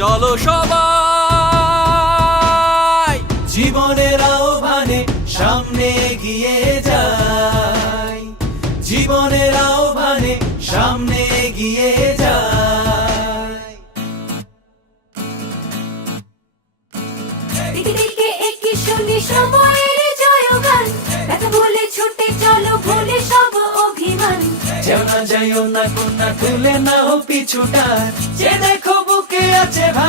চলো সবাই। জীবনের আহ্বানে সামনে এগিয়ে যাই। জীবনের আহ্বানে সামনে এগিয়ে যাই। দিকে একই শুনি সময়ের জয়গান। ব্যথা ভুলে ছুটে চলো ভুলে সব অভিমান। যেও না যাইও না কন্যা তুলে নাও পিছুটা যে দেখো বুকে 번째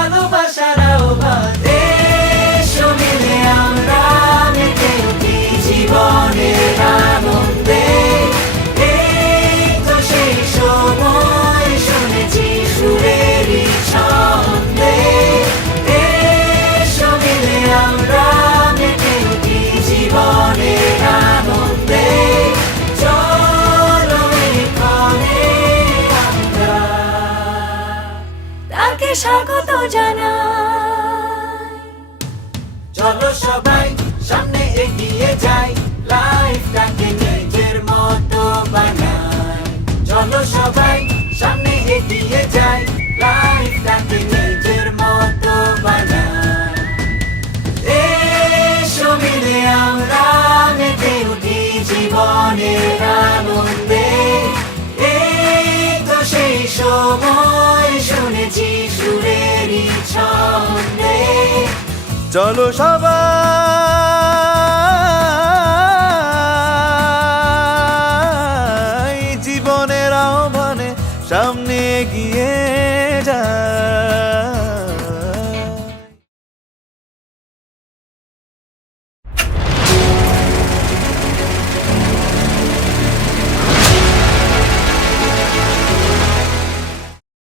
স্বাগত জানাই। চলো সবাই সামনে এগিয়ে যাই, লাইফটাকে নিজের মতো বানাই। চলো সবাই সামনে এগিয়ে যাই, লাইফটাকে নিজের মতো বানাই। এসো মিলে আমরা মেতে উঠি জীবনের আনন্দে। এই তো সেই সময় চলো সবাই। জীবনের আহ্বানে সামনে গিয়ে যায়